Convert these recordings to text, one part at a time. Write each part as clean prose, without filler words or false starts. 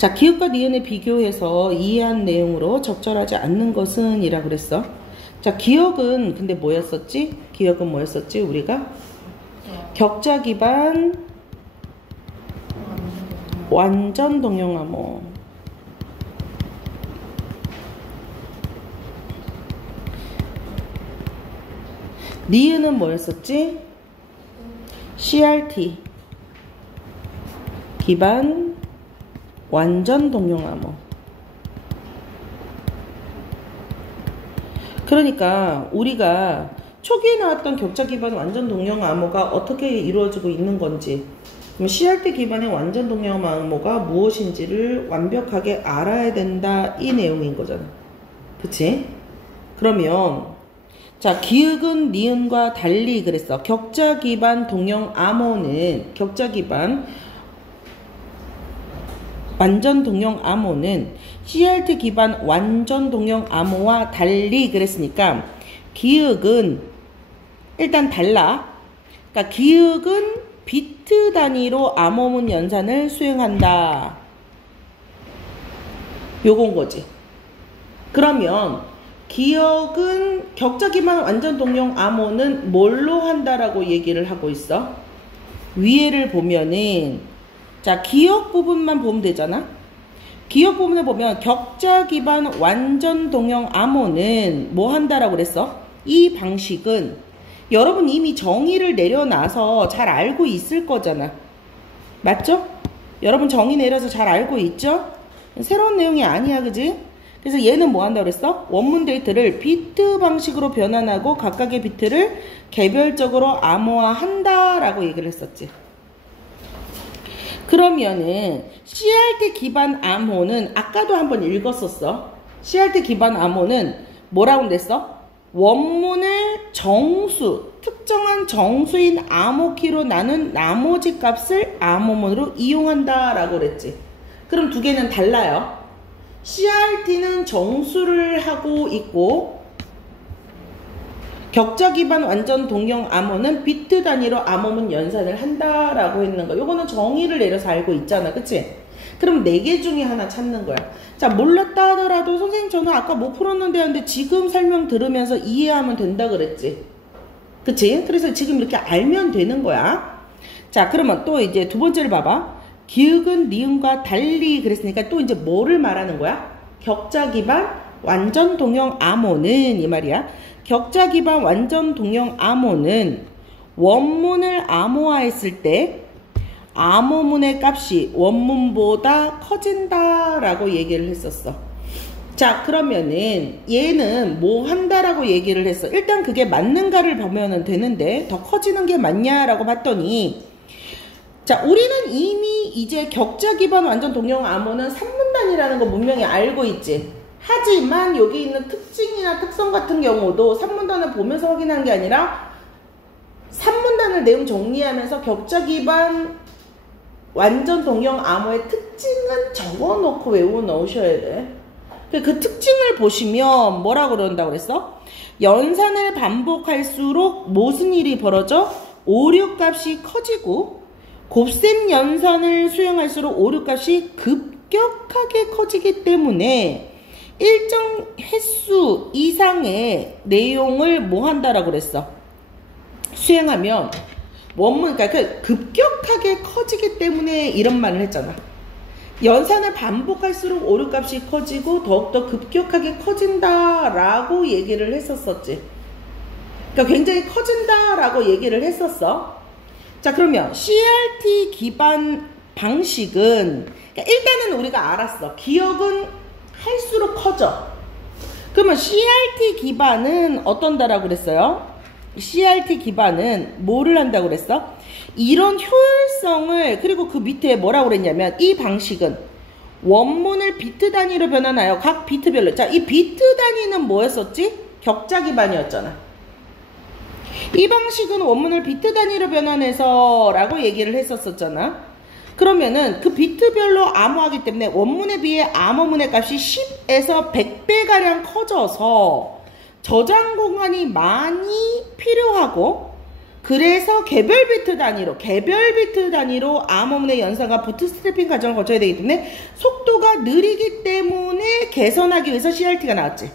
자, 기억과 니은을 비교해서 이해한 내용으로 적절하지 않는 것은 이라 그랬어. 자, 기억은 근데 뭐였었지? 기억은 뭐였었지? 우리가 격자 기반 완전 동용암호. 니은은 뭐였었지? CRT 기반 완전 동용암호. 그러니까 우리가 초기에 나왔던 격자 기반 완전 동용암호가 어떻게 이루어지고 있는 건지, 그럼 CRT 기반의 완전 동용암호가 무엇인지를 완벽하게 알아야 된다, 이 내용인 거잖아. 그치? 그러면 자, 기역은 니은과 달리 그랬어. 격자 기반 동용암호는, 격자 기반 완전 동용암호는 CRT 기반 완전 동용암호와 달리 그랬으니까 기역은 일단 달라. 그러니까 기역은 비트 단위로 암호문 연산을 수행한다. 요건 거지. 그러면 기역은 격자 기반 완전 동용암호는 뭘로 한다라고 얘기를 하고 있어? 위에를 보면은 자, 기역 부분만 보면 되잖아. 기역 부분을 보면 격자 기반 완전 동용암호는 뭐 한다라고 그랬어? 이 방식은 여러분 이미 정의를 내려놔서 잘 알고 있을 거잖아. 맞죠? 여러분 정의 내려서 잘 알고 있죠? 새로운 내용이 아니야, 그지? 그래서 얘는 뭐 한다고 그랬어? 원문 데이터를 비트 방식으로 변환하고 각각의 비트를 개별적으로 암호화한다라고 얘기를 했었지. 그러면은 CRT 기반 암호는 아까도 한번 읽었었어. CRT 기반 암호는 뭐라고 그랬어? 원문을 정수, 특정한 정수인 암호키로 나눈 나머지 값을 암호문으로 이용한다라고 그랬지. 그럼 두 개는 달라요. CRT는 정수를 하고 있고 격자 기반 완전 동용암호는 비트 단위로 암호문 연산을 한다라고 했는 거. 요거는 정의를 내려서 알고 있잖아. 그치? 그럼 4개 중에 하나 찾는 거야. 자, 몰랐다 하더라도 선생님 저는 아까 못 풀었는데 하는데 지금 설명 들으면서 이해하면 된다 그랬지. 그치? 그래서 지금 이렇게 알면 되는 거야. 자, 그러면 또 이제 두 번째를 봐봐. 기역은 니은과 달리 그랬으니까 또 이제 뭐를 말하는 거야? 격자 기반 완전 동용암호는 이 말이야. 격자 기반 완전 동용암호는 원문을 암호화했을 때 암호문의 값이 원문보다 커진다라고 얘기를 했었어. 자, 그러면은 얘는 뭐 한다라고 얘기를 했어. 일단 그게 맞는가를 보면 되는데 더 커지는 게 맞냐라고 봤더니 자, 우리는 이미 이제 격자 기반 완전 동용암호는 산문단이라는 거 분명히 알고 있지. 하지만 여기 있는 특징이나 특성 같은 경우도 산문단을 보면서 확인한 게 아니라 산문단을 내용 정리하면서 격자 기반 완전 동용암호의 특징은 적어놓고 외워 넣으셔야 돼. 그 특징을 보시면 뭐라고 그런다고 그랬어? 연산을 반복할수록 무슨 일이 벌어져? 오류값이 커지고 곱셈 연산을 수행할수록 오류값이 급격하게 커지기 때문에 일정 횟수 이상의 내용을 뭐 한다라고 그랬어? 수행하면 원문, 그러니까 급격하게 커지기 때문에 이런 말을 했잖아. 연산을 반복할수록 오류값이 커지고 더욱더 급격하게 커진다라고 얘기를 했었었지. 그러니까 굉장히 커진다라고 얘기를 했었어. 자, 그러면 CRT 기반 방식은 그러니까 일단은 우리가 알았어. 기역은 할수록 커져. 그러면 CRT 기반은 어떤다라고 그랬어요? CRT 기반은 뭐를 한다고 그랬어? 이런 효율성을, 그리고 그 밑에 뭐라고 그랬냐면 이 방식은 원문을 비트 단위로 변환하여 각 비트별로, 자, 이 비트 단위는 뭐였었지? 격자 기반이었잖아. 이 방식은 원문을 비트 단위로 변환해서 라고 얘기를 했었잖아. 그러면은 그 비트별로 암호하기 때문에 원문에 비해 암호문의 값이 10에서 100배가량 커져서 저장 공간이 많이 필요하고 그래서 개별 비트 단위로 암호문의 연산과 부트스트래핑 과정을 거쳐야 되기 때문에 속도가 느리기 때문에 개선하기 위해서 CRT가 나왔지.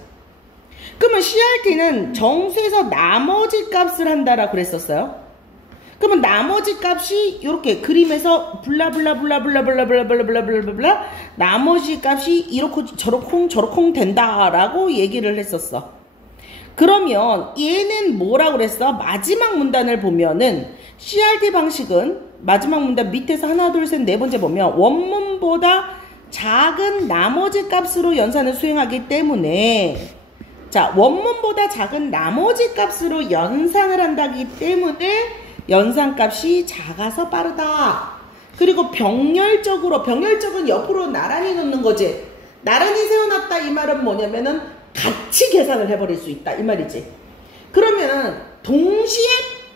그러면 CRT는 정수에서 나머지 값을 한다라고 그랬었어요. 그러면 나머지 값이 이렇게 그림에서 블라블라블라블라블라블라블라블라블라 나머지 값이 이렇게 저렇콩 된다라고 얘기를 했었어. 그러면 얘는 뭐라고 그랬어? 마지막 문단을 보면은 CRT 방식은 마지막 문단 밑에서 하나 둘 셋 네 번째 보면 원문보다 작은 나머지 값으로 연산을 수행하기 때문에 자 원문보다 작은 나머지 값으로 연산을 한다기 때문에 연산값이 작아서 빠르다. 그리고 병렬적은 옆으로 나란히 놓는 거지. 나란히 세워놨다 이 말은 뭐냐면은 같이 계산을 해버릴 수 있다 이 말이지. 그러면은 동시에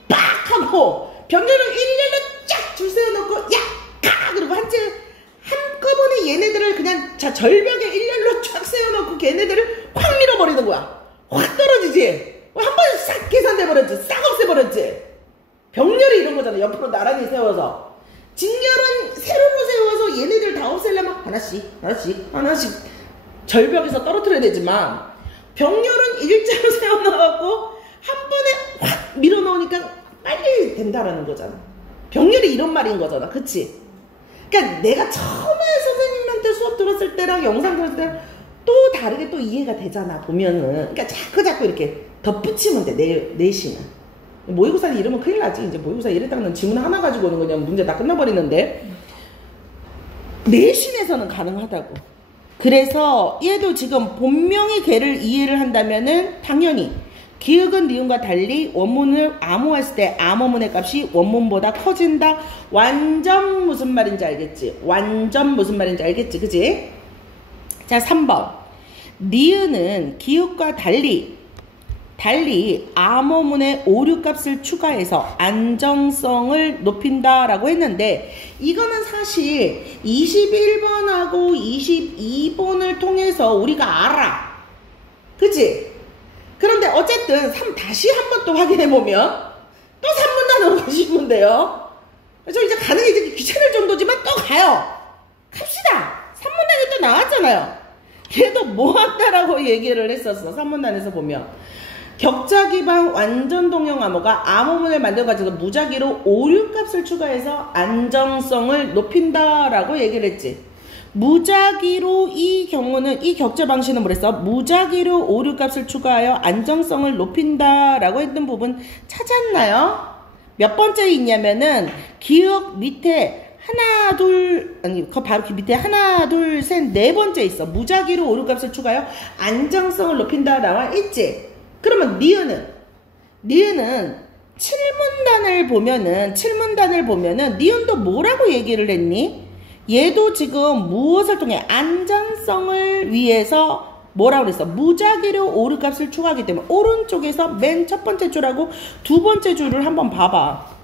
빡 하고 병렬을 일렬로 쫙 줄 세워놓고 야! 가! 그리고 한꺼번에 얘네들을 그냥 자 절벽에 일렬로 쫙 세워놓고 걔네들을 확 밀어버리는 거야. 확 떨어지지. 한 번에 싹 계산돼버렸지. 싹 없애버렸지. 병렬이 이런 거잖아. 옆으로 나란히 세워서. 직렬은 세로로 세워서 얘네들 다 없애려면 하나씩 절벽에서 떨어뜨려야 되지만 병렬은 일자로 세워놓고 한 번에 확 밀어넣으니까 빨리 된다라는 거잖아. 병렬이 이런 말인 거잖아. 그치? 그러니까 내가 처음에 선생님한테 수업 들었을 때랑 영상 들었을 때랑 또 다르게 또 이해가 되잖아. 보면은. 그러니까 자꾸 이렇게 덧붙이면 돼. 내신은. 모의고사는 이러면 큰일 나지. 이제 모의고사 이랬다면 지문 하나 가지고 오는 거냐 문제 다 끝나버리는데 내신에서는 가능하다고. 그래서 얘도 지금 본명의 개를 이해를 한다면은 당연히 기역은 니은과 달리 원문을 암호했을 때 암호문의 값이 원문보다 커진다. 완전 무슨 말인지 알겠지? 그지? 자 3번 니은은 기역과 달리 암호문의 오류값을 추가해서 안정성을 높인다라고 했는데 이거는 사실 21번하고 22번을 통해서 우리가 알아. 그치? 그런데 어쨌든 다시 한 번 또 확인해보면 또 3문단으로 가시면 돼요. 그래서 이제 가는 게 이제 귀찮을 정도지만 또 가요. 갑시다. 3문단이 또 나왔잖아요. 걔도 뭐 한다라고 얘기를 했었어. 3문단에서 보면 격자 기반 완전 동형 암호가 암호문을 만들어가지고 무작위로 오류값을 추가해서 안정성을 높인다라고 얘기를 했지. 무작위로 이 경우는 이 격자 방식은 뭐랬어? 무작위로 오류값을 추가하여 안정성을 높인다라고 했던 부분 찾았나요? 몇 번째 있냐면은 기억 밑에 바로 그 밑에 하나 둘 셋 네 번째 있어. 무작위로 오류값을 추가하여 안정성을 높인다 나와 있지. 그러면 니은은 7문단을 보면은 니은도 뭐라고 얘기를 했니? 얘도 지금 무엇을 통해 안정성을 위해서 뭐라고 그랬어? 무작위로 오류값을 추가하기 때문에 오른쪽에서 맨 첫 번째 줄하고 두 번째 줄을 한번 봐봐.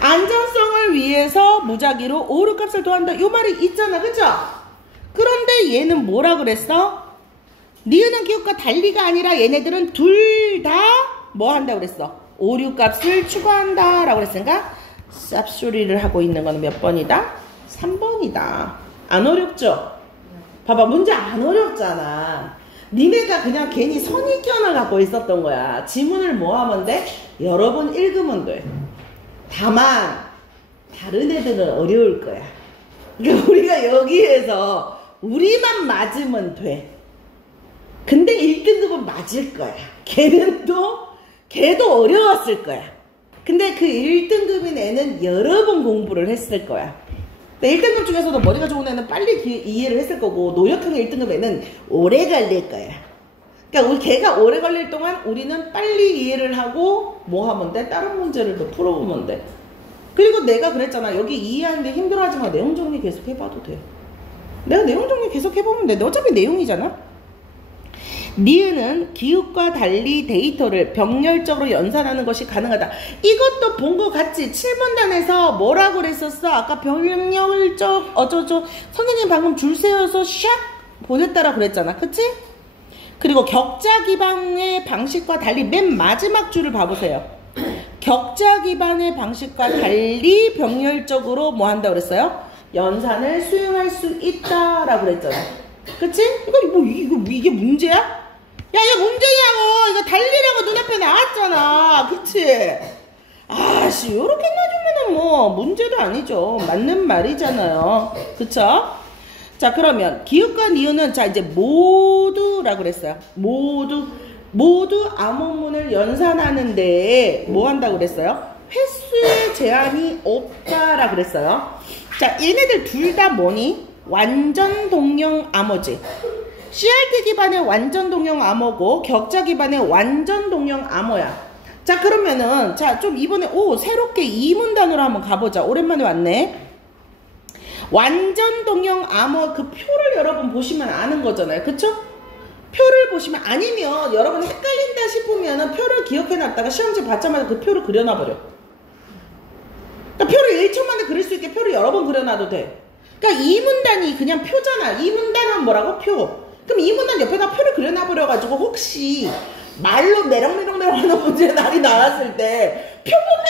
안정성을 위해서 무작위로 오류값을 더한다. 요 말이 있잖아. 그죠? 그런데 얘는 뭐라 그랬어? 니은은 기억과 달리가 아니라 얘네들은 둘 다 뭐 한다고 그랬어? 오류값을 추가한다 라고 그랬으니까 쌉소리를 하고 있는 거는 몇 번이다? 3번이다. 안 어렵죠? 봐봐, 문제 안 어렵잖아. 니네가 그냥 괜히 선입견을 갖고 있었던 거야. 지문을 뭐 하면 돼? 여러 번 읽으면 돼. 다만 다른 애들은 어려울 거야. 그러니까 우리가 여기에서 우리만 맞으면 돼. 근데 1등급은 맞을 거야. 걔도 어려웠을 거야. 근데 그 1등급인 애는 여러 번 공부를 했을 거야. 1등급 중에서도 머리가 좋은 애는 빨리 이해를 했을 거고, 노력형의 1등급 애는 오래 걸릴 거야. 그러니까 걔가 오래 걸릴 동안 우리는 빨리 이해를 하고 뭐 하면 돼? 다른 문제를 더 풀어보면 돼. 그리고 내가 그랬잖아. 여기 이해하는데 힘들어하지 마. 내용 정리 계속 해봐도 돼. 내가 내용 정리 계속 해보면 돼. 어차피 내용이잖아. 니은은 기읍과 달리 데이터를 병렬적으로 연산하는 것이 가능하다. 이것도 본 거 같지? 7문단에서 뭐라고 그랬었어? 아까 병렬적 어쩌고 선생님 방금 줄 세워서 샥 보냈다라고 그랬잖아. 그치? 그리고 격자 기반의 방식과 달리 맨 마지막 줄을 봐보세요. 격자 기반의 방식과 달리 병렬적으로 뭐 한다고 그랬어요? 연산을 수행할 수 있다라고 그랬잖아. 그치? 이게 문제야? 야, 이게 문제냐고! 이거 달리라고 눈앞에 나왔잖아. 그치? 아씨, 요렇게 놔주면은 뭐, 문제도 아니죠. 맞는 말이잖아요. 그쵸? 자, 그러면, 기읍과 니은은, 자, 이제 모두라고 그랬어요. 모두 암호문을 연산하는데, 뭐 한다고 그랬어요? 횟수의 제한이 없다라고 그랬어요. 자, 얘네들 둘 다 뭐니? 완전 동형 암호지. CRT 기반의 완전 동형 암호고 격자 기반의 완전 동형 암호야. 자, 그러면은 자, 좀 이번에 새롭게 이문단으로 한번 가보자. 오랜만에 왔네. 완전 동형 암호 그 표를 여러분 보시면 아는 거잖아요. 그쵸? 표를 보시면, 아니면 여러분 헷갈린다 싶으면은 표를 기억해놨다가 시험지 받자마자 그 표를 그려놔버려. 그러니까 표를 1초 만에 그릴 수 있게 표를 여러 번 그려놔도 돼. 그러니까 이문단이 그냥 표잖아. 이문단은 뭐라고? 표. 그럼 이문단 옆에다 표를 그려놔버려가지고 혹시 말로 메롱메롱메롱 하는 문제 날이 나왔을 때 표 보면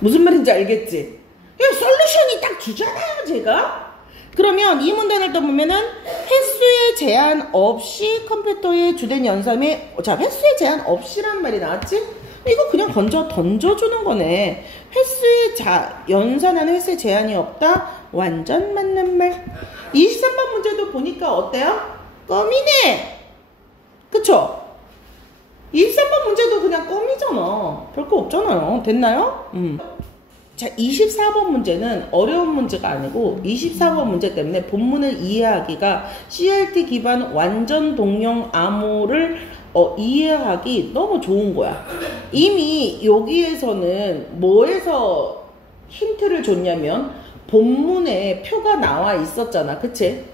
무슨 말인지 알겠지? 그냥 솔루션이 딱 주잖아요, 제가. 그러면 이 문단을 또 보면은 횟수의 제한 없이 컴퓨터의 주된 연산에, 자, 횟수의 제한 없이란 말이 나왔지? 이거 그냥 던져주는 거네. 연산하는 횟수의 제한이 없다? 완전 맞는 말. 23번 문제도 보니까 어때요? 껌이네. 그쵸? 23번 문제도 그냥 껌이잖아. 별거 없잖아요. 됐나요? 자, 24번 문제는 어려운 문제가 아니고 24번 문제 때문에 본문을 이해하기가 CRT 기반 완전 동형 암호를 이해하기 너무 좋은 거야. 이미 여기에서는 뭐에서 힌트를 줬냐면 본문에 표가 나와 있었잖아. 그치?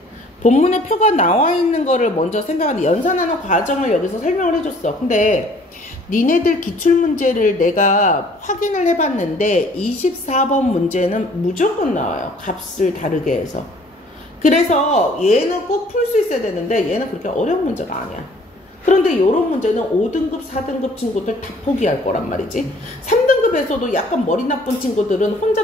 본문에 표가 나와 있는 거를 먼저 생각하는, 연산하는 과정을 여기서 설명을 해줬어. 근데 니네들 기출문제를 내가 확인을 해봤는데 24번 문제는 무조건 나와요. 값을 다르게 해서. 그래서 얘는 꼭 풀 수 있어야 되는데 얘는 그렇게 어려운 문제가 아니야. 그런데 이런 문제는 5등급, 4등급 친구들 다 포기할 거란 말이지. 3등급에서도 약간 머리 나쁜 친구들은 혼자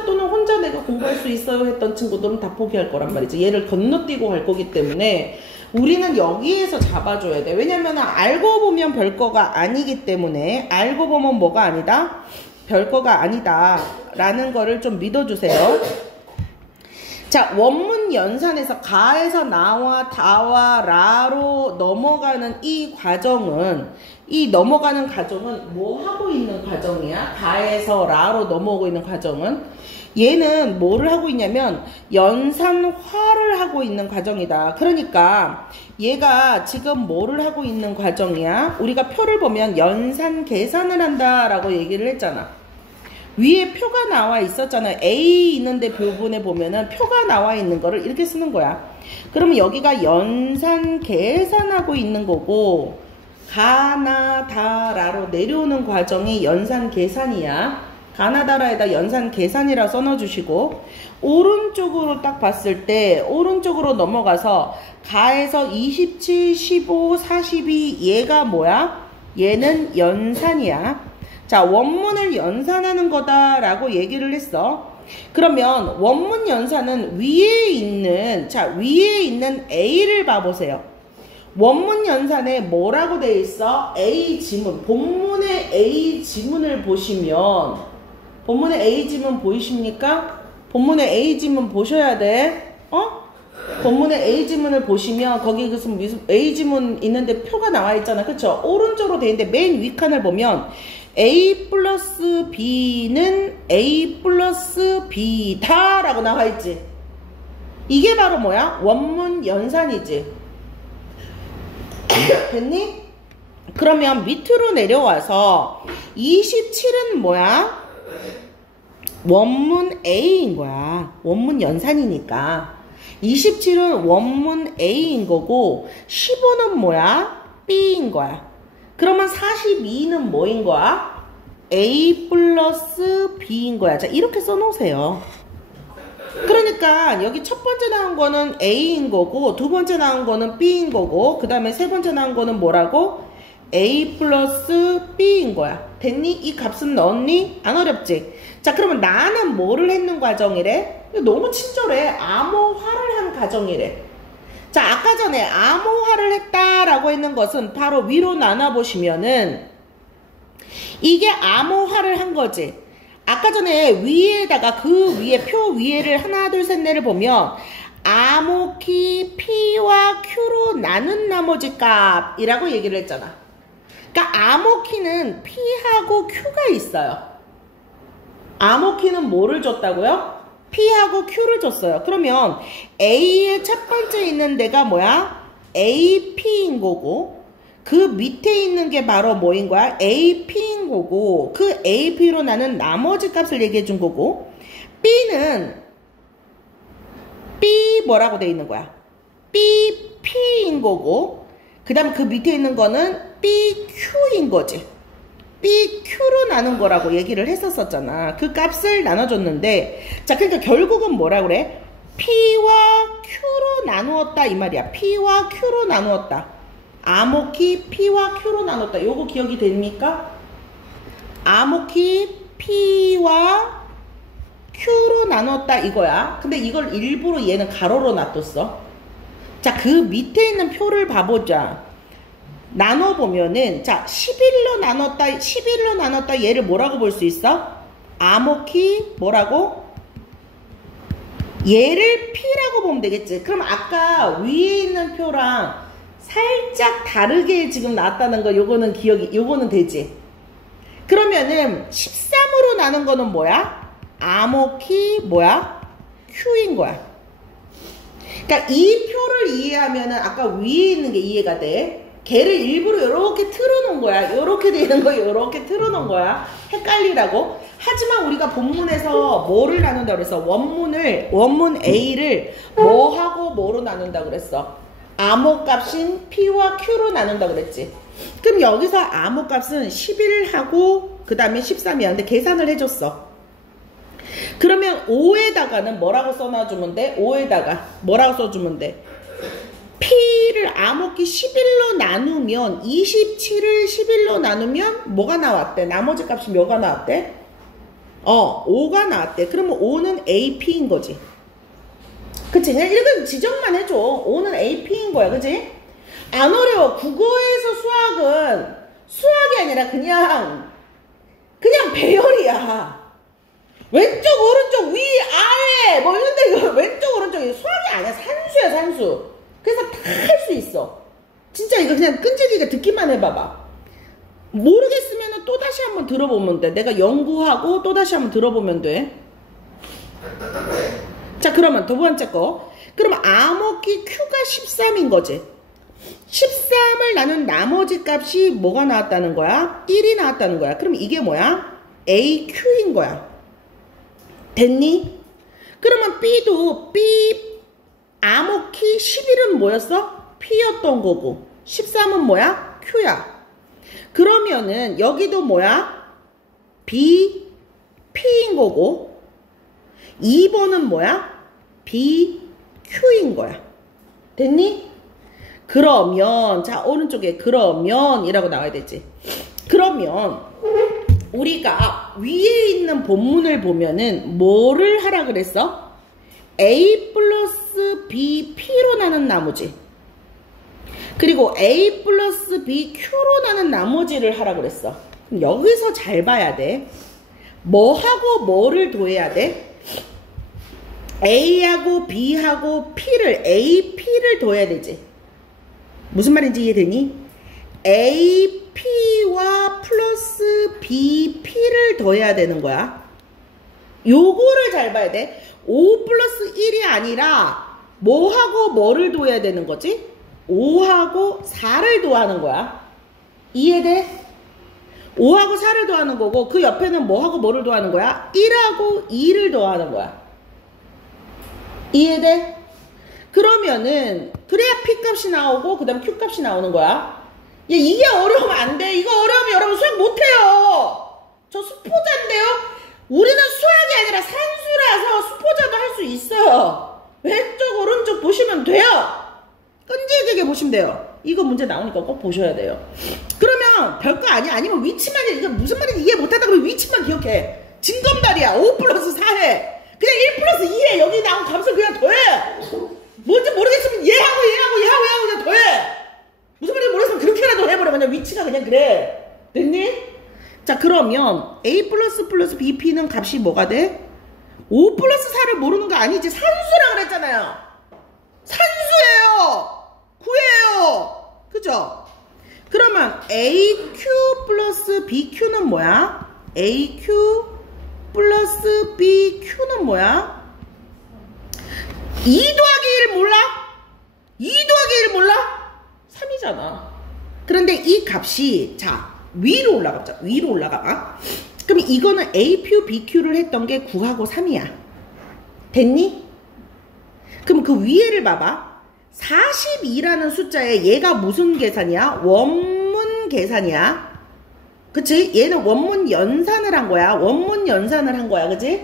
내가 공부할 수 있어요 했던 친구들은 다 포기할 거란 말이지. 얘를 건너뛰고 갈 거기 때문에 우리는 여기에서 잡아줘야 돼. 왜냐면 알고 보면 별거가 아니기 때문에, 알고 보면 뭐가 아니다? 별거가 아니다 라는 거를 좀 믿어주세요. 자, 원문 연산에서 가에서 나와 다와 라로 넘어가는 이 과정은, 넘어가는 과정은 뭐 하고 있는 과정이야? 가에서 라로 넘어오고 있는 과정은 얘는 뭐를 하고 있냐면 연산화를 하고 있는 과정이다. 그러니까 얘가 지금 뭐를 하고 있는 과정이야? 우리가 표를 보면 연산 계산을 한다라고 얘기를 했잖아. 위에 표가 나와 있었잖아요. A 있는데 부분에 보면은 표가 나와 있는 거를 이렇게 쓰는 거야. 그러면 여기가 연산 계산하고 있는 거고, 가나다라로 내려오는 과정이 연산 계산이야. 가나다라에다 연산 계산이라 써넣어주시고, 오른쪽으로 딱 봤을 때 오른쪽으로 넘어가서 가에서 27, 15, 42 얘가 뭐야? 얘는 연산이야. 자, 원문을 연산하는 거다라고 얘기를 했어. 그러면 원문 연산은 위에 있는 A를 봐보세요. 원문 연산에 뭐라고 돼 있어? A 지문. 본문의 A 지문을 보시면, 본문의 A 지문 보이십니까? 본문의 A 지문 보셔야 돼. 본문의 A 지문을 보시면 거기 무슨 A 지문 있는데 표가 나와 있잖아. 그쵸? 오른쪽으로 돼 있는데 맨 위 칸을 보면 A 플러스 B는 A 플러스 B다 라고 나와 있지. 이게 바로 뭐야? 원문 연산이지. 됐니? 그러면 밑으로 내려와서 27은 뭐야? 원문 A인 거야. 원문 연산이니까. 27은 원문 A인 거고, 15는 뭐야? B인 거야. 그러면 42는 뭐인 거야? A 플러스 B인 거야. 자, 이렇게 써놓으세요. 그러니까 여기 첫 번째 나온 거는 A인 거고, 두 번째 나온 거는 B인 거고, 그 다음에 세 번째 나온 거는 뭐라고? A 플러스 B인 거야. 됐니? 이 값은 넣었니? 안 어렵지? 자, 그러면 나는 뭐를 했는 과정이래? 너무 친절해. 암호화를 한 과정이래. 자, 아까 전에 암호화를 했다라고 했는 것은 바로 위로 나눠보시면은 이게 암호화를 한 거지. 아까 전에 위에다가 그 위에 표 위에를 하나 둘 셋 넷을 보면 암호키 P와 Q로 나눈 나머지 값이라고 얘기를 했잖아. 그러니까 암호키는 P하고 Q가 있어요. 암호키는 뭐를 줬다고요? P하고 Q를 줬어요. 그러면 A의 첫 번째 있는 데가 뭐야? AP인 거고 그 밑에 있는 게 바로 뭐인 거야? AP인 거고 그 AP로 나는 나머지 값을 얘기해 준 거고 B는 B 뭐라고 돼 있는 거야? BP인 거고 그 다음 그 밑에 있는 거는 BQ인 거지. BQ로 나눈 거라고 얘기를 했었잖아. 그 값을 나눠줬는데 자 그러니까 결국은 뭐라 그래? P와 Q로 나누었다 이 말이야. P와 Q로 나누었다. 암호키 P와 Q로 나눴다. 요거 기억이 됩니까? 암호키 P와 Q로 나눴다 이거야. 근데 이걸 일부러 얘는 가로로 놔뒀어. 자, 그 밑에 있는 표를 봐보자. 나눠보면은 자 11로 나눴다 얘를 뭐라고 볼 수 있어? 암호키 뭐라고? 얘를 P라고 보면 되겠지. 그럼 아까 위에 있는 표랑 살짝 다르게 지금 나왔다는 거 요거는 기억이 요거는 되지. 그러면은 13으로 나눈 거는 뭐야? 암호키 뭐야? Q인 거야. 그러니까 이 표를 이해하면은 아까 위에 있는 게 이해가 돼. 걔를 일부러 이렇게 틀어놓은 거야. 이렇게 되는 거 이렇게 틀어놓은 거야. 헷갈리라고. 하지만 우리가 본문에서 뭐를 나눈다 그랬어? 원문 A를 뭐하고 뭐로 나눈다 그랬어? 암호값인 P와 Q로 나눈다 그랬지. 그럼 여기서 암호값은 11하고 그 다음에 13이야. 근데 계산을 해줬어. 그러면 5에다가는 뭐라고 써놔주면 돼? 5에다가 뭐라고 써주면 돼? P를 암호키 11로 나누면 27을 11로 나누면 뭐가 나왔대? 나머지 값이 뭐가 나왔대? 5가 나왔대. 그러면 5는 AP인 거지. 그치? 그냥 이렇게 지정만 해줘. 5는 AP인 거야. 그치? 안 어려워. 국어에서 수학이 아니라 그냥 배열이야. 왼쪽 오른쪽 위 아래 뭐 이런데 이거 왼쪽 오른쪽 수학이 아니야. 산수야 산수. 그래서 다 할 수 있어. 진짜 이거 그냥 끈질기게 듣기만 해봐봐. 모르겠으면 또다시 한번 들어보면 돼. 내가 연구하고 또다시 한번 들어보면 돼. 자 그러면 두 번째 거. 그러면 암호키 Q가 13인 거지. 13을 나눈 나머지 값이 뭐가 나왔다는 거야? 1이 나왔다는 거야. 그럼 이게 뭐야? AQ인 거야. 됐니? 그러면 B도 암호키 11은 뭐였어? P였던 거고 13은 뭐야? Q야. 그러면은 여기도 뭐야? P인 거고 2번은 뭐야? BQ인 거야. 됐니? 그러면 자 오른쪽에 그러면 이라고 나와야 되지. 그러면 우리가 위에 있는 본문을 보면은 뭐를 하라 그랬어? A 플러스 B P로 나눈 나머지 그리고 A 플러스 B Q로 나눈 나머지를 하라 그랬어. 그럼 여기서 잘 봐야 돼. 뭐하고 뭐를 더해야 돼? A하고 B하고 P를 AP를 더해야 되지. 무슨 말인지 이해되니? AP와 플러스 BP를 더해야 되는 거야. 요거를 잘 봐야 돼. 5 플러스 1이 아니라 뭐하고 뭐를 더해야 되는 거지? 5하고 4를 더하는 거야. 이해돼? 5하고 4를 더하는 거고 그 옆에는 뭐하고 뭐를 더하는 거야? 1하고 2를 더하는 거야. 이해돼? 그러면은 그래야 P값이 나오고 그 다음 Q값이 나오는 거야. 야 이게 어려우면 안 돼. 이거 어려우면 여러분 수학 못해요. 저 수포자인데요. 우리는 수학이 아니라 산수라서 수포자도 할 수 있어요. 왼쪽 오른쪽 보시면 돼요. 끈질기게 보시면 돼요. 이거 문제 나오니까 꼭 보셔야 돼요. 그러면 별거 아니야. 아니면 위치만, 이게 무슨 말인지 이해 못하다 그러면 위치만 기억해. 징검다리야. 5 플러스 4해. 그냥 1 플러스 2해. 여기 나온 값을 그냥 더해. 뭔지 모르겠으면 얘하고 그냥 더해. 무슨 말인지 모르겠으면 그렇게라도 해버려. 그냥 위치가 그냥 그래. 됐니? 자, 그러면 A 플러스 BP는 값이 뭐가 돼? 5 플러스 4를 모르는 거 아니지. 산수라 그랬잖아요. 산수예요. 구해요. 그죠? 그러면 AQ 플러스 BQ는 뭐야? AQ 플러스 BQ는 뭐야? 2 더하기 1 몰라? 2 더하기 1 몰라? 3이잖아. 그런데 이 값이 자 위로 올라가자. 위로 올라가봐. 그럼 이거는 AQ, BQ를 했던 게 9하고 3이야. 됐니? 그럼 그 위에를 봐봐. 42라는 숫자에 얘가 무슨 계산이야? 원문 계산이야. 그치? 얘는 원문 연산을 한 거야. 원문 연산을 한 거야. 그치?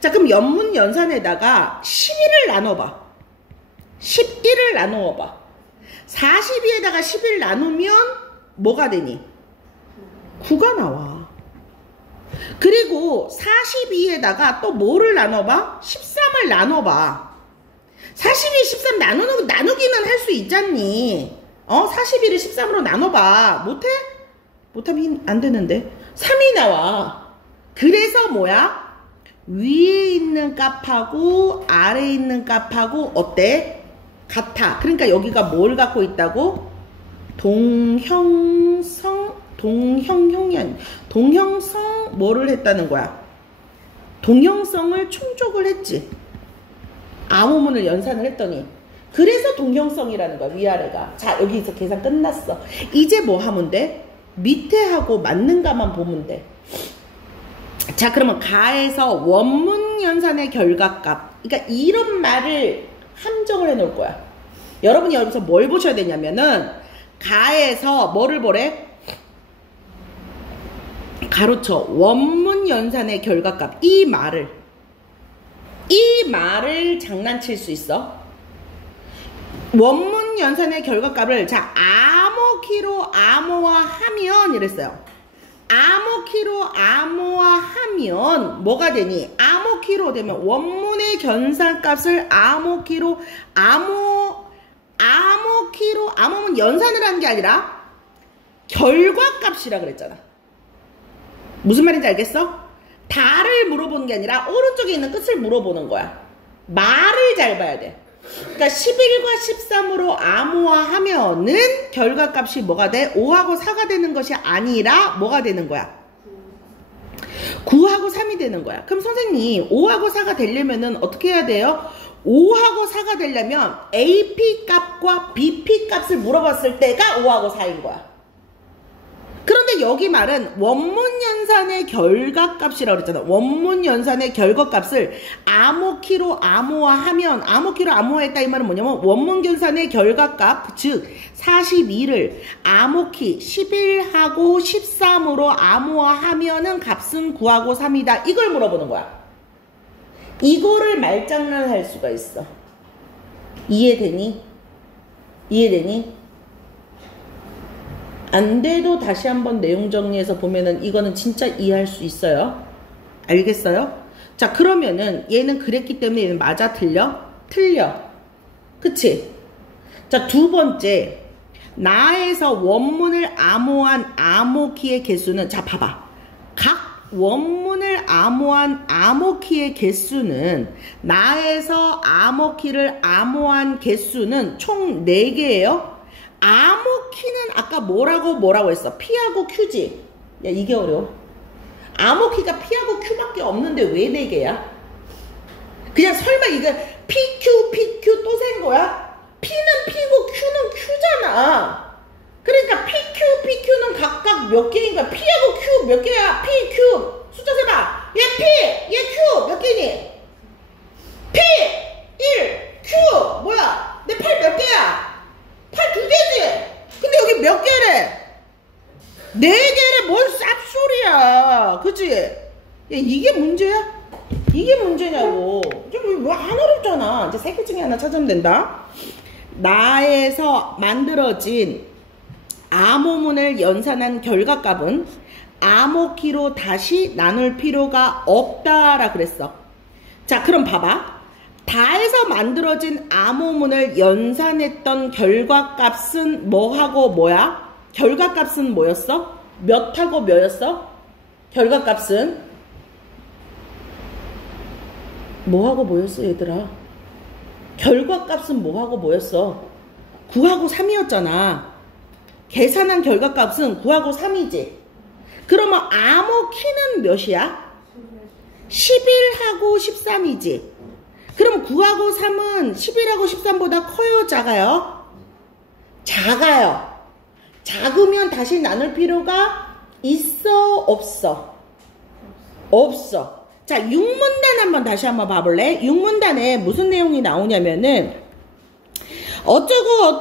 자, 그럼 연문 연산에다가 11을 나눠봐. 11을 나누어봐. 42에다가 11 나누면 뭐가 되니? 9가 나와. 그리고 42에다가 또 뭐를 나눠봐? 13을 나눠봐. 42, 13 나누기는 할 수 있잖니. 41을 13으로 나눠봐. 못해? 못하면 안 되는데. 3이 나와. 그래서 뭐야? 위에 있는 값하고 아래에 있는 값하고 어때? 같아. 그러니까 여기가 뭘 갖고 있다고? 동형성을 했다는 거야. 동형성을 충족을 했지. 암호문을 연산을 했더니. 그래서 동형성이라는 거야. 위아래가. 자, 여기서 계산 끝났어. 이제 뭐 하면 돼? 밑에 하고 맞는가만 보면 돼. 자, 그러면 가에서 원문 연산의 결과값. 그러니까 이런 말을 함정을 해 놓을 거야. 여러분이 여기서 뭘 보셔야 되냐면은 가에서 뭐를 보래? 가로쳐 원문 연산의 결과값. 이 말을 장난칠 수 있어. 원문 연산의 결과값을 자 암호키로 암호화하면 이랬어요. 암호키로 암호화하면 뭐가 되니? 암호키로 되면 원문의 견산값을 암호키로 암호문 연산을 하는 게 아니라 결과값이라 그랬잖아. 무슨 말인지 알겠어? 다를 물어보는 게 아니라 오른쪽에 있는 끝을 물어보는 거야. 말을 잘 봐야 돼. 그러니까 11과 13으로 암호화하면은 결과값이 뭐가 돼? 5하고 4가 되는 것이 아니라 뭐가 되는 거야? 9하고 3이 되는 거야. 그럼 선생님 5하고 4가 되려면은 어떻게 해야 돼요? 5하고 4가 되려면 AP 값과 BP 값을 물어봤을 때가 5하고 4인 거야. 그런데 여기 말은 원문 연산의 결과값이라고 그랬잖아. 원문 연산의 결과값을 암호키로 암호화하면, 암호키로 암호화했다 이 말은 뭐냐면 원문 연산의 결과값, 즉 42를 암호키 11하고 13으로 암호화하면은 값은 9하고 3이다. 이걸 물어보는 거야. 이거를 말장난할 수가 있어. 이해되니? 이해되니? 안 돼도 다시 한번 내용 정리해서 보면은 이거는 진짜 이해할 수 있어요. 알겠어요? 자, 그러면은 얘는 그랬기 때문에 얘는 맞아, 틀려? 틀려. 그치? 자, 두 번째. 나에서 원문을 암호한 암호키의 개수는, 자, 봐봐. 각 원문을 암호한 암호키의 개수는, 나에서 암호키를 암호한 개수는 총 4개예요. 암호키는 아까 뭐라고 했어? P하고 Q지? 야, 이게 어려워. 암호키가 P하고 Q밖에 없는데 왜 4개야? 그냥 설마 이거 PQ 또 센 거야? P는 P고 Q는 Q잖아. 그러니까 PQ는 각각 몇 개인 거야? P하고 Q 몇 개야? P, Q 숫자 세봐. 얘 P, 얘 Q 몇 개니? P 1, Q 뭐야? 내 팔 몇 개야? 팔 2개지? 근데 여기 몇 개래? 4개래. 뭔 쌉소리야. 그치? 야, 이게 문제야? 이게 문제냐고. 좀 안 어렵잖아. 이제 3개 중에 하나 찾으면 된다. 나에서 만들어진 암호문을 연산한 결과값은 암호키로 다시 나눌 필요가 없다라 그랬어. 자, 그럼 봐봐. 다에서 만들어진 암호문을 연산했던 결과값은 뭐하고 뭐야? 결과값은 뭐였어? 몇하고 몇였어? 결과값은 뭐하고 뭐였어 얘들아? 결과값은 뭐하고 뭐였어? 9하고 3이었잖아. 계산한 결과값은 9하고 3이지. 그러면 암호키는 몇이야? 11하고 13이지. 그럼 9하고 3은 11하고 13보다 커요? 작아요? 작아요. 작으면 다시 나눌 필요가 있어? 없어? 없어. 자, 6문단 한번 다시 한번 봐볼래? 6문단에 무슨 내용이 나오냐면은 어쩌고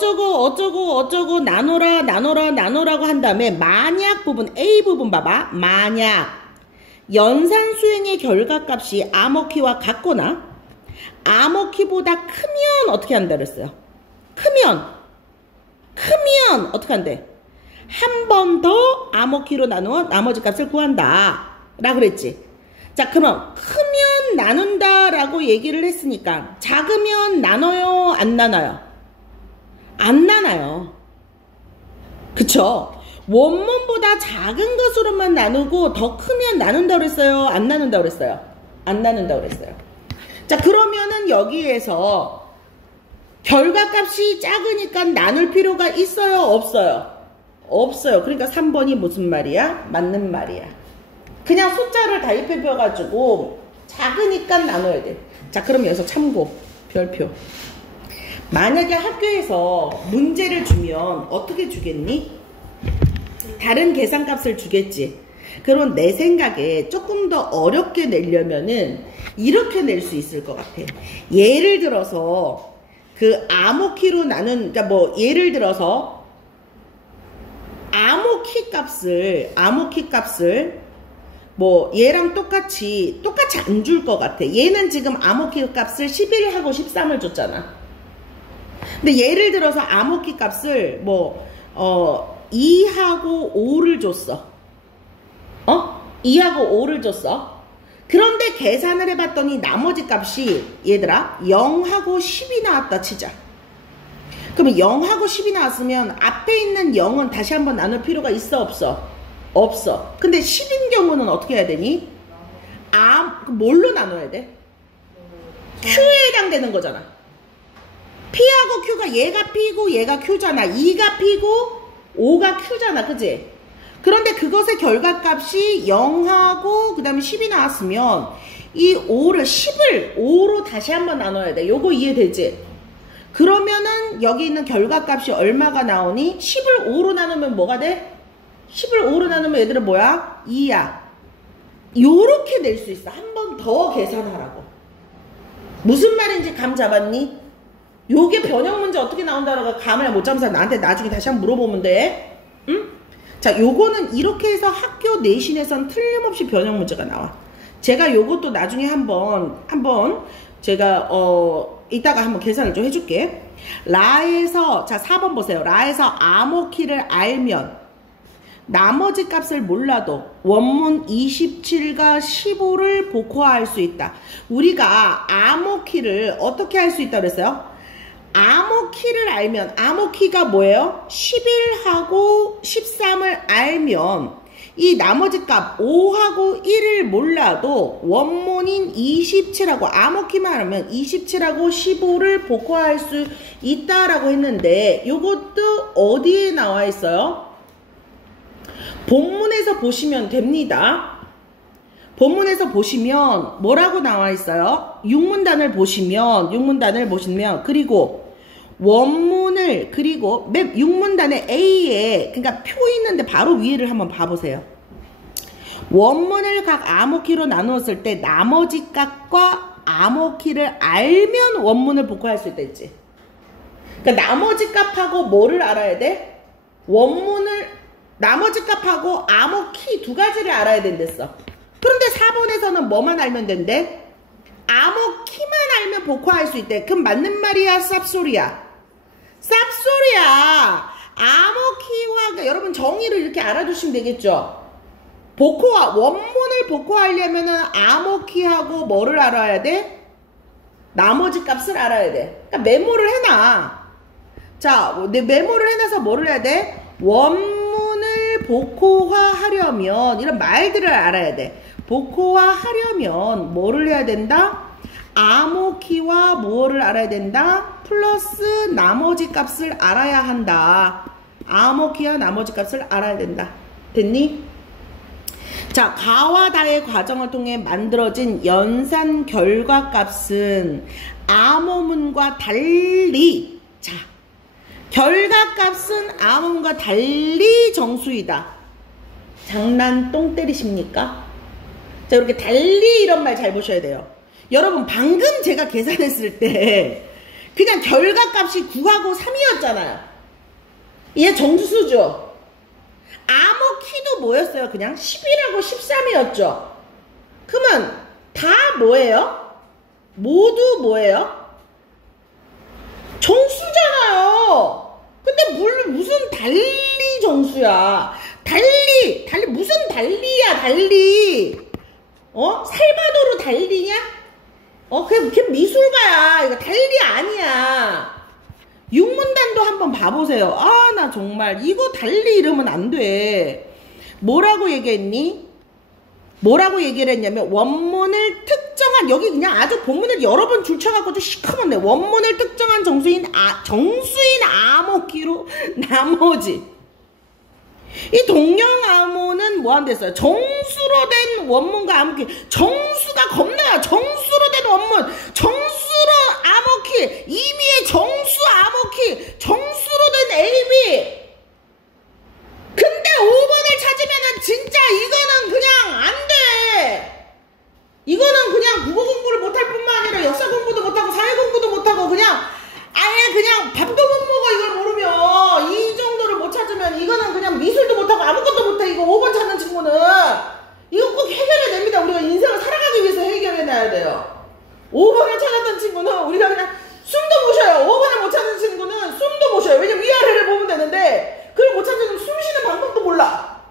나누라고 한 다음에 만약 부분 A 부분 봐봐. 만약 연산 수행의 결과값이 암호키와 같거나 암호키보다 크면 어떻게 한다 그랬어요? 크면 어떻게 한대? 한 번 더 암호키로 나누어 나머지 값을 구한다 라 그랬지. 자, 그럼 크면 나눈다 라고 얘기를 했으니까 작으면 나눠요? 안 나눠요? 안 나눠요. 그쵸? 원문보다 작은 것으로만 나누고 더 크면 나눈다 그랬어요? 안 나눈다 그랬어요? 안 나눈다 그랬어요. 자, 그러면은 여기에서 결과값이 작으니까 나눌 필요가 있어요? 없어요? 없어요. 그러니까 3번이 무슨 말이야? 맞는 말이야. 그냥 숫자를 대입해봐가지고 작으니까 나눠야 돼. 자, 그럼 여기서 참고 별표. 만약에 학교에서 문제를 주면 어떻게 주겠니? 다른 계산값을 주겠지. 그럼 내 생각에 조금 더 어렵게 내려면은 이렇게 낼 수 있을 것 같아. 예를 들어서 그 암호키로 나눈, 그러니까 뭐 예를 들어서 암호키 값을 뭐 얘랑 똑같이 안 줄 것 같아. 얘는 지금 암호키 값을 11하고 13을 줬잖아. 근데 예를 들어서 암호키 값을 뭐 2하고 5를 줬어. 2하고 5를 줬어. 그런데 계산을 해봤더니 나머지 값이 얘들아 0하고 10이 나왔다 치자. 그러면 0하고 10이 나왔으면 앞에 있는 0은 다시 한번 나눌 필요가 있어 없어? 없어. 근데 10인 경우는 어떻게 해야 되니? 뭘로 나눠야 돼? Q에 해당되는 거잖아. P하고 Q가 얘가 P고 얘가 Q잖아. 2가 P고 5가 Q잖아. 그치? 그런데 그것의 결과값이 0하고 그 다음에 10이 나왔으면 이 10을 5로 다시 한번 나눠야 돼. 요거 이해되지? 그러면은 여기 있는 결과값이 얼마가 나오니? 10을 5로 나누면 뭐가 돼? 10을 5로 나누면 얘들은 뭐야? 2야. 요렇게 낼 수 있어. 한 번 더 계산하라고. 무슨 말인지 감 잡았니? 요게 변형 문제 어떻게 나온다라고 감을 못 잡아서 나한테 나중에 다시 한번 물어보면 돼. 응? 자, 요거는 이렇게 해서 학교 내신에선 틀림없이 변형 문제가 나와. 제가 요것도 나중에 한번 제가 이따가 한번 계산을 좀 해줄게. 라에서 자 4번 보세요. 라에서 암호키를 알면 나머지 값을 몰라도 원문 27과 15를 복호할 수 있다. 우리가 암호키를 어떻게 할 수 있다 그랬어요? 암호키를 알면, 암호키가 뭐예요? 11하고 13을 알면 이 나머지 값 5하고 1을 몰라도 원문인 27하고 암호키만 알면 27하고 15를 복호할 수 있다라고 했는데 요것도 어디에 나와 있어요? 본문에서 보시면 됩니다. 본문에서 보시면 뭐라고 나와 있어요? 6문단을 보시면 그리고 원문을 그리고 맵 6문단의 A에 그러니까 표 있는데 바로 위에를 한번 봐보세요. 원문을 각 암호키로 나누었을 때 나머지 값과 암호키를 알면 원문을 복호할 수 있다 했지. 그러니까 나머지 값하고 뭐를 알아야 돼? 원문을 나머지 값하고 암호키 두 가지를 알아야 된댔어. 그런데 4번에서는 뭐만 알면 된대? 암호키만 알면 복호할 수 있대. 그럼 맞는 말이야? 쌉소리야? 쌉소리야. 암호키와, 그러니까 여러분 정의를 이렇게 알아두시면 되겠죠. 복호화, 원문을 복호하려면은 암호키하고 뭐를 알아야 돼? 나머지 값을 알아야 돼. 그러니까 메모를 해놔. 자, 내 메모를 해놔서 뭐를 해야 돼? 원문을 복호화하려면 이런 말들을 알아야 돼. 복호화하려면 뭐를 해야 된다? 암호키와 뭐를 알아야 된다? 플러스 나머지 값을 알아야 한다. 암호키와 나머지 값을 알아야 된다. 됐니? 자, 가와 다의 과정을 통해 만들어진 연산 결과값은 암호문과 달리, 자, 결과값은 암호문과 달리 정수이다. 장난 똥 때리십니까? 자, 이렇게 달리 이런 말 잘 보셔야 돼요. 여러분, 방금 제가 계산했을 때 그냥 결과값이 9하고 3이었잖아요. 얘 정수죠. 암호키도 뭐였어요? 그냥 10이라고 13이었죠. 그러면 다 뭐예요? 모두 뭐예요? 정수잖아요. 근데 물론 무슨 달리 정수야. 달리 무슨 달리야, 달리. 살바도르 달리냐? 그게 미술가야. 이거 달리 아니야. 육문단도 한번 봐보세요. 아, 나 정말 이거 달리 이러면 안 돼. 뭐라고 얘기했니? 뭐라고 얘기를 했냐면 원문을 특정한, 여기 그냥 아주 본문을 여러 번 줄쳐갖고 좀 시커먼데, 원문을 특정한 정수인 암호키로 나머지, 이 동령 암호는 뭐 한댔어요? 정수로 된 원문과 암호키. 정수가 겁나요. 정수로 된 원문, 정수로 암호키, 임의의 정수 암호키, 정수로 된 AB. 근데 5번을 찾으면은 진짜 이거는 그냥 안 돼. 이거는 그냥 국어 공부를 못할 뿐만 아니라 역사 공부도 못하고 사회 공부도 못하고 그냥 아예 그냥 밥도 못 먹어. 이걸 모르면, 이 정도를 못 찾으면 이거는 그냥 미술도 못하고 아무것도 못해. 이거 5번 찾는 친구는 이거 꼭 해결해냅니다. 우리가 인생을 살아가기 위해서 해결해놔야 돼요. 5번을 찾았던 친구는 우리가 그냥 숨도 못 쉬어요. 5번을 못 찾는 친구는 숨도 못 쉬어요. 왜냐면 위아래를 보면 되는데 그걸 못 찾으면 숨 쉬는 방법도 몰라.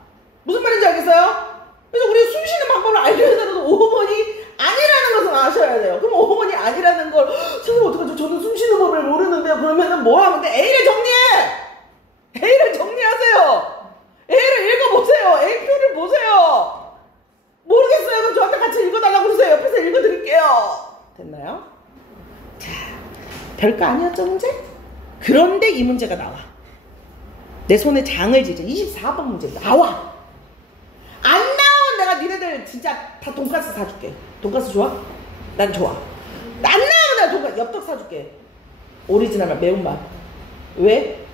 무슨 말인지 알겠어요? 그래서 우리 숨 쉬는 방법을 알기 위해서는 5번이 아니라는 것을 아셔야 돼요. 그럼 5번이 아니라는 걸, 선생님 어떡하죠? 저는 숨 쉬는 법을 모르는데요. 그러면은 뭐 하면 돼? A를 정리해! A를 정리하세요! A를 읽어보세요! A표를 보세요! 모르겠어요. 그럼 저한테 같이 읽어달라고 그러세요. 옆에서 읽어드릴게요. 됐나요? 자, 별거 아니었죠, 문제? 그런데 이 문제가 나와. 내 손에 장을 지죠. 24번 문제입니다. 나와! 안 나온 내가 니네들 진짜 다 돈가스 사줄게. 돈가스 좋아? 난 좋아. 안 나오면 내가 돈가스 엽떡 사줄게. 오리지널 매운맛. 왜?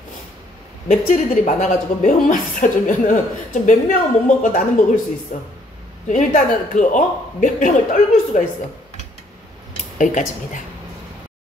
맵찔이들이 많아가지고 매운맛 사주면은 좀 몇 명은 못 먹고 나는 먹을 수 있어. 일단은 몇 명을 떨굴 수가 있어. 여기까지입니다.